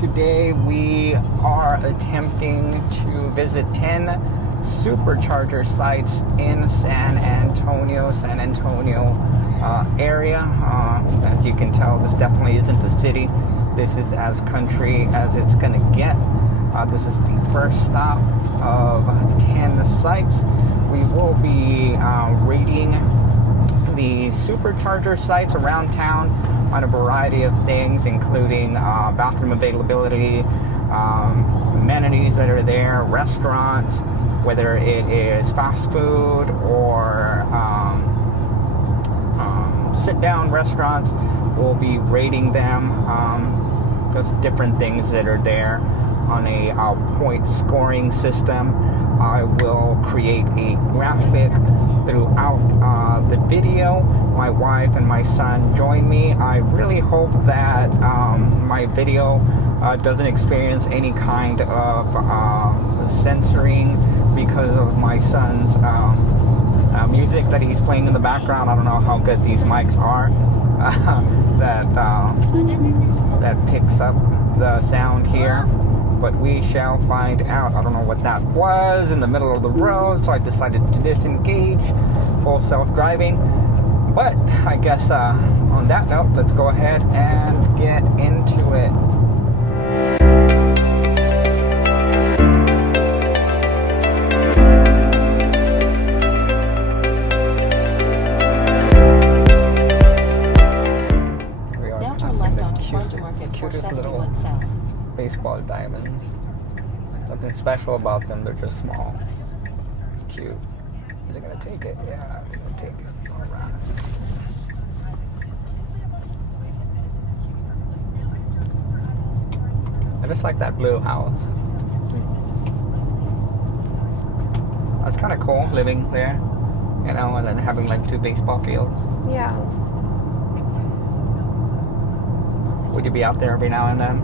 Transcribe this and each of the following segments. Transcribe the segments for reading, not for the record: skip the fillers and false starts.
Today we are attempting to visit 10 Supercharger sites in San Antonio area. As you can tell, this definitely isn't the city. This is as country as it's going to get. This is the first stop of 10 sites. We will be rating the Supercharger sites around town on a variety of things, including bathroom availability, amenities that are there, restaurants, whether it is fast food or sit-down restaurants. We'll be rating them, just different things that are there on a point scoring system. I will create a graphic throughout the video. My wife and my son join me. I really hope that my video doesn't experience any kind of censoring because of my son's music that he's playing in the background. I don't know how good these mics are that picks up the sound here, but we shall find out. I don't know what that was in the middle of the road, so I decided to disengage. Full self-driving. But I guess on that note, let's go ahead and get into it. We are passing the cutest little baseball diamonds. Nothing special about them, they're just small. Cute. Is it gonna take it? Yeah, it's gonna take it. Alright. I just like that blue house. That's kind of cool living there, you know, and then having like 2 baseball fields. Yeah. Would you be out there every now and then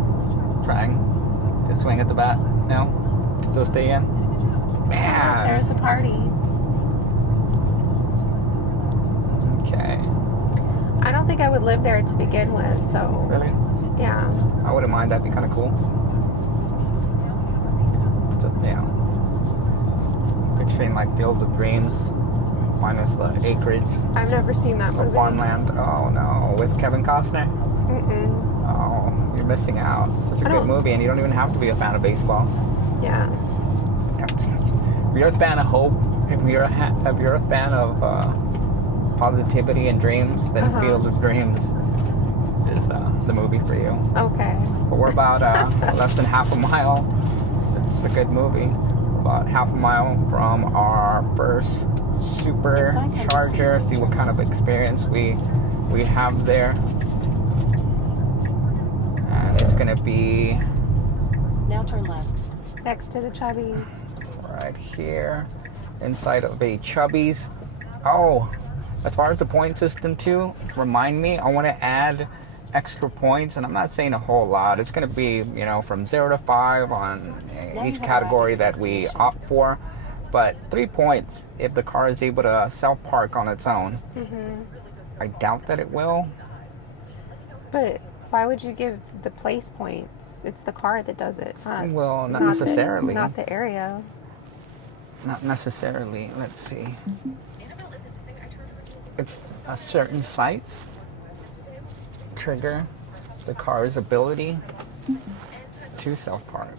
trying to swing at the bat? No? Still stay in? Man! There's a party. Okay. I don't think I would live there to begin with, so. Really? Yeah. I wouldn't mind. That'd be kind of cool. Just, yeah. Picturing like Field of Dreams minus the acreage. I've never seen that movie. Farmland. Oh no, with Kevin Costner. Oh, you're missing out. Such a good movie, and you don't even have to be a fan of baseball. Yeah. If you're a fan of hope, if you're a fan of positivity and dreams, then Field of Dreams is the movie for you. Okay. But we're about less than half a mile. It's a good movie. About half a mile from our first Supercharger. See what kind of experience we have there. And it's gonna be now turn left. Next to the Chubbies. Right here, inside of a Chubbies. Oh, as far as the point system too, remind me, I want to add extra points, and I'm not saying a whole lot. It's going to be, you know, from 0 to 5 on each category that we opt for, but 3 points if the car is able to self-park on its own. I doubt that it will. But why would you give the place points? It's the car that does it. Well, not necessarily. Not the area. Not necessarily. Let's see. It's a certain site trigger the car's ability to self-park.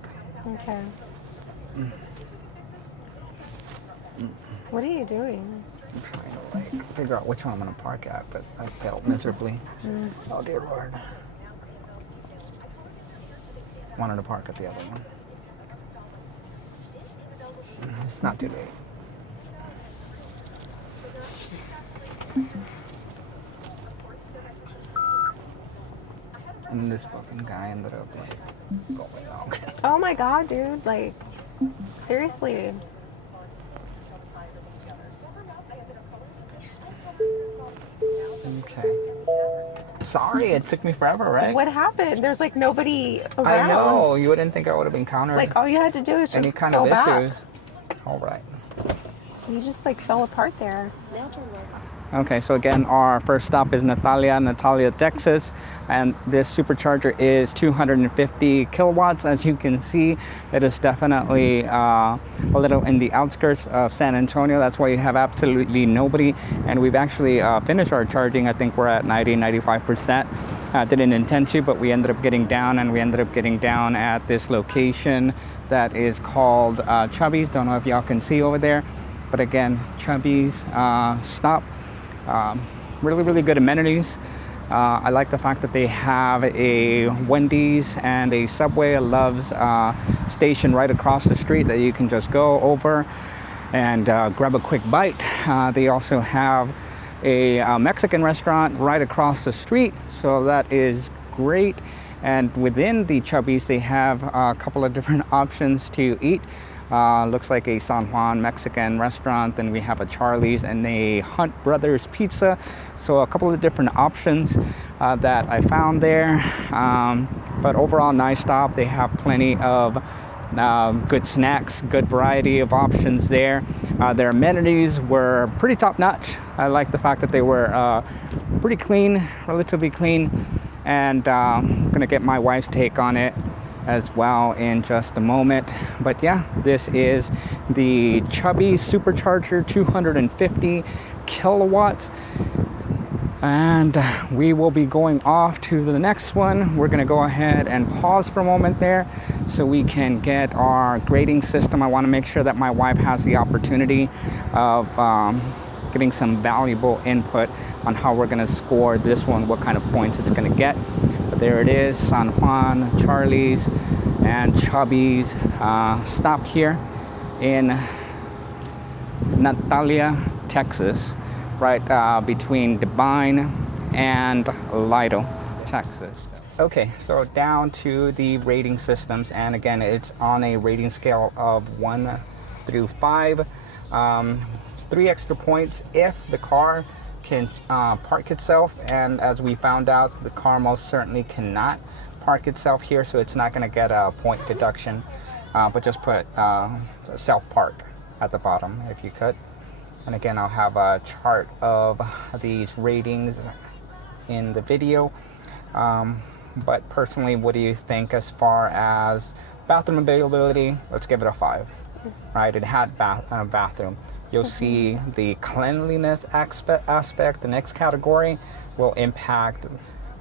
Okay. What are you doing? I'm trying to figure out which one I'm going to park at, but I failed miserably. Oh dear Lord. Wanted to park at the other one. It's not too late. And this fucking guy ended up like going out. Oh my god, dude. Like, seriously. Okay. Sorry, it took me forever, right? What happened? There's like nobody around. I know. You wouldn't think I would have encountered Like, all you had to do is just any kind go of back. issues. All right. You just like fell apart there. Now turn left. Okay, so again, our first stop is Natalia, Texas, and this supercharger is 250 kilowatts. As you can see, it is definitely a little in the outskirts of San Antonio. That's why you have absolutely nobody, and we've actually finished our charging. I think we're at 95%. Didn't intend to, but we ended up getting down, and we ended up getting down at this location that is called Chubby's. Don't know if y'all can see over there, but again, Chubby's stop. Really, really good amenities. I like the fact that they have a Wendy's and a Subway, a Love's station right across the street that you can just go over and grab a quick bite. They also have a Mexican restaurant right across the street, so that is great. And within the Chubby's, they have a couple of different options to eat. Looks like a San Juan Mexican restaurant, then we have a Charlie's and a Hunt Brothers Pizza. So a couple of different options that I found there. But overall, nice stop. They have plenty of good snacks, good variety of options there. Their amenities were pretty top notch. I like the fact that they were pretty clean, relatively clean. And I'm gonna get my wife's take on it as well in just a moment. But yeah, this is the Chubby Supercharger 250 kilowatts, and we will be going off to the next one. We're gonna go ahead and pause for a moment there so we can get our grading system. I want to make sure that my wife has the opportunity of getting some valuable input on how we're gonna score this one, what kind of points it's gonna get. But there it is, San Juan, Charlie's, and Chubby's stop here in Natalia, Texas, right between Devine and Lido, Texas. Okay, so down to the rating systems, and again, it's on a rating scale of 1 through 5. 3 extra points if the car can park itself, and as we found out, the car most certainly cannot park itself here, so it's not going to get a point deduction, but just put self park at the bottom if you could. And again, I'll have a chart of these ratings in the video. But personally, what do you think as far as bathroom availability? Let's give it a 5. Right, it had a bathroom. You'll see the cleanliness aspect. The next category will impact.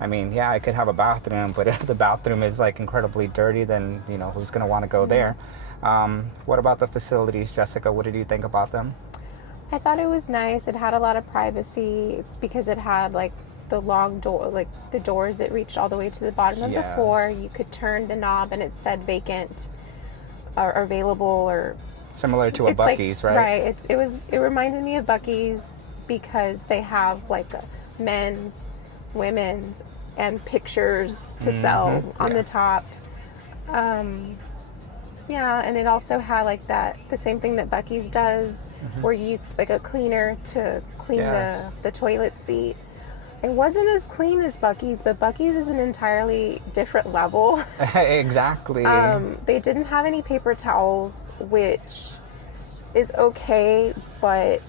I mean, yeah, I could have a bathroom, but if the bathroom is like incredibly dirty, then you know who's going to want to go there. What about the facilities, Jessica? What did you think about them? I thought it was nice. It had a lot of privacy because it had like the long door, like the doors that reached all the way to the bottom of the floor. You could turn the knob and it said vacant or available, or similar to a Buc-ee's, like, right? Right. It reminded me of Buc-ee's because they have like a men's, women's, and pictures to sell on the top. Yeah, and it also had like the same thing that Buc-ee's does, where you like a cleaner to clean the toilet seat. It wasn't as clean as Buc-ee's, but Buc-ee's is an entirely different level. Exactly. They didn't have any paper towels, which is okay, but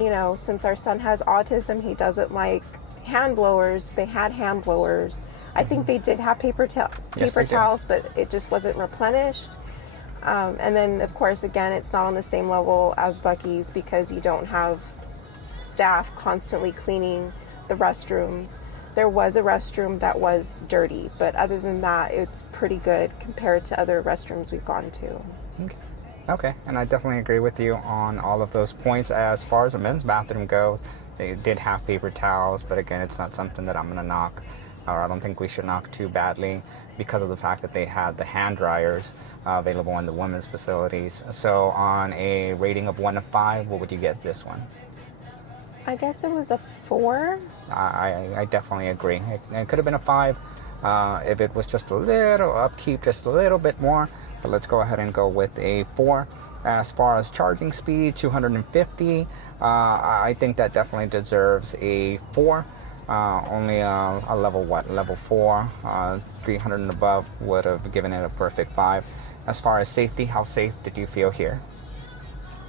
you know, since our son has autism, he doesn't like hand blowers. They had hand blowers. I think they did have paper towels, but it just wasn't replenished. And then, of course, again, it's not on the same level as Buc-ee's because you don't have staff constantly cleaning the restrooms. There was a restroom that was dirty, but other than that, it's pretty good compared to other restrooms we've gone to. Okay, and I definitely agree with you on all of those points. As far as the men's bathroom goes, they did have paper towels, but again, it's not something that I'm going to knock, or I don't think we should knock too badly because of the fact that they had the hand dryers available in the women's facilities. So on a rating of 1 to 5, what would you get this one? I guess it was a 4. I definitely agree. It could have been a 5 if it was just a little upkeep, just a little bit more. But let's go ahead and go with a 4. As far as charging speed, 250. I think that definitely deserves a 4. Only a level level 4. 300 and above would have given it a perfect 5. As far as safety, how safe did you feel here?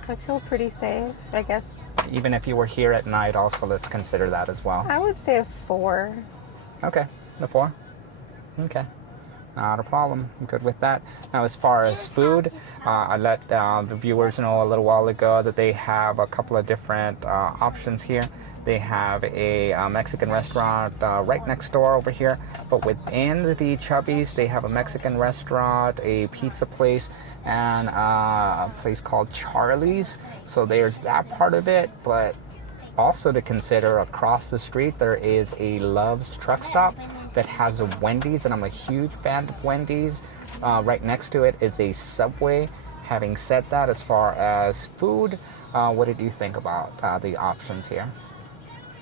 I feel pretty safe, I guess. Even if you were here at night, also let's consider that as well. I would say a 4. Okay, the 4. Okay, not a problem. I'm good with that. Now, as far as food, I let the viewers know a little while ago that they have a couple of different options here. They have a Mexican restaurant right next door over here, but within the Chubby's, they have a Mexican restaurant, a pizza place, and a place called Charlie's. So there's that part of it, but also to consider, across the street there is a Love's truck stop that has a Wendy's, and I'm a huge fan of Wendy's. Right next to it is a Subway. Having said that, as far as food, what did you think about the options here?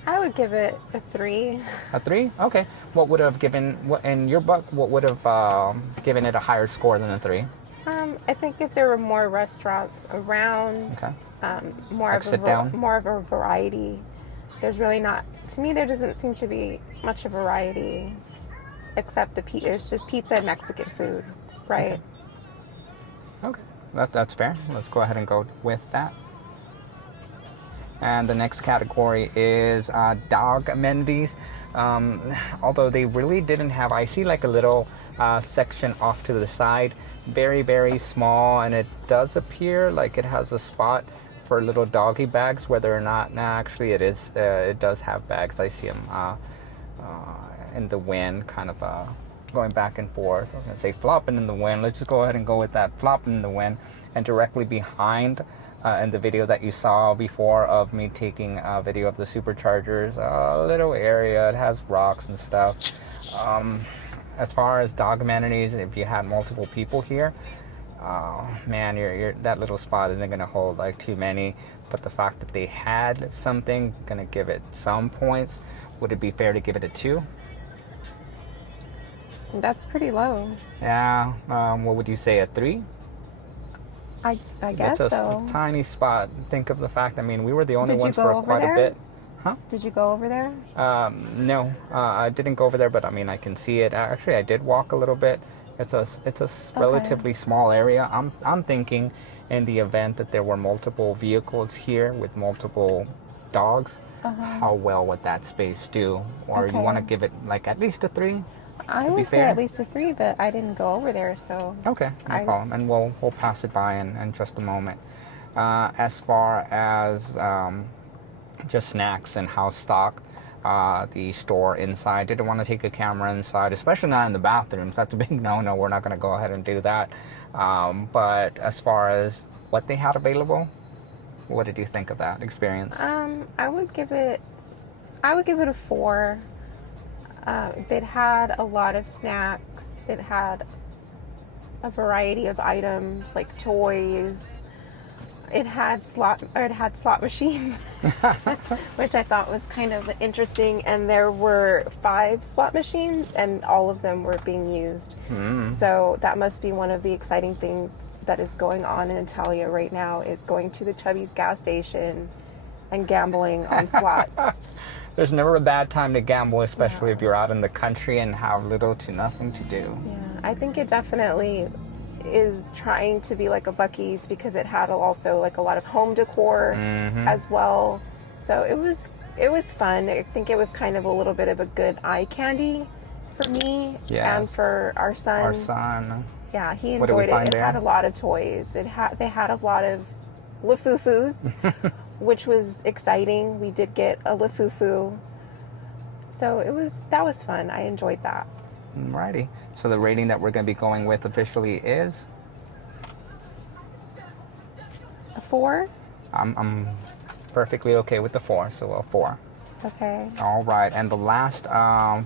I would give it a 3. A 3? Okay. What would have given, in your book, what would have given it a higher score than a 3? I think if there were more restaurants around, Okay. more of a variety. There's really not, to me, there doesn't seem to be much of variety, except it's just pizza and Mexican food, right? Okay. That's fair. Let's go ahead and go with that. And the next category is dog amenities. Although they really didn't have, I see like a little section off to the side, very, very small, and it does appear like it has a spot for little doggy bags, whether or not, actually it does have bags. I see them in the wind, kind of going back and forth. I was gonna say flopping in the wind. Let's just go ahead and go with that, flopping in the wind. And directly behind, in the video that you saw before of me taking a video of the Superchargers, a little area, it has rocks and stuff. As far as dog amenities, if you had multiple people here, man, that little spot isn't going to hold like too many. But the fact that they had something, going to give it some points. Would it be fair to give it a 2? That's pretty low. Yeah. What would you say, a 3? I guess it's so. a tiny spot. Think of the fact, I mean, we were the only Did you ones go for over quite there? a bit. Huh? Did you go over there? No, I didn't go over there, but I mean, I can see it. Actually, I did walk a little bit. It's a relatively small area. I'm thinking, in the event that there were multiple vehicles here with multiple dogs, how well would that space do? Or you want to give it like at least a 3? I would say at least a 3, but I didn't go over there, so. Okay, no problem. And we'll pass it by in just a moment. As far as just snacks and house stock, the store inside, didn't want to take a camera inside, especially not in the bathrooms. That's a big no-no. We're not going to go ahead and do that. But as far as what they had available, what did you think of that experience? I would give it a 4. It had a lot of snacks. It had a variety of items like toys. It had slot machines, which I thought was kind of interesting. And there were 5 slot machines, and all of them were being used. So that must be one of the exciting things that is going on in Natalia right now, is going to the Chubby's gas station and gambling on slots. There's never a bad time to gamble, especially if you're out in the country and have little to nothing to do. Yeah, I think it definitely is trying to be like a Buc-ee's, because it had also like a lot of home decor as well. So it was fun. I think it was kind of a little bit of a good eye candy for me and for our son. Our son. Yeah, he enjoyed it. It had a lot of toys. They had a lot of lafufus, which was exciting. We did get a lafufu. So that was fun. I enjoyed that. Alrighty. So the rating that we're going to be going with officially is? A 4? I'm perfectly okay with the 4, so a 4. Okay. All right, and the last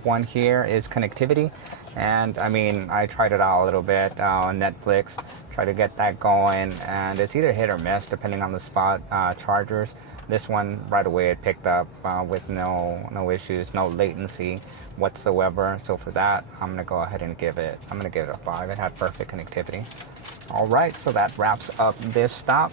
one here is connectivity. And I mean, I tried it out a little bit on Netflix, try to get that going, and it's either hit or miss depending on the spot. Chargers, this one right away it picked up with no issues, no latency whatsoever. So for that, I'm gonna go ahead and give it a 5. It had perfect connectivity. All right, so that wraps up this stop.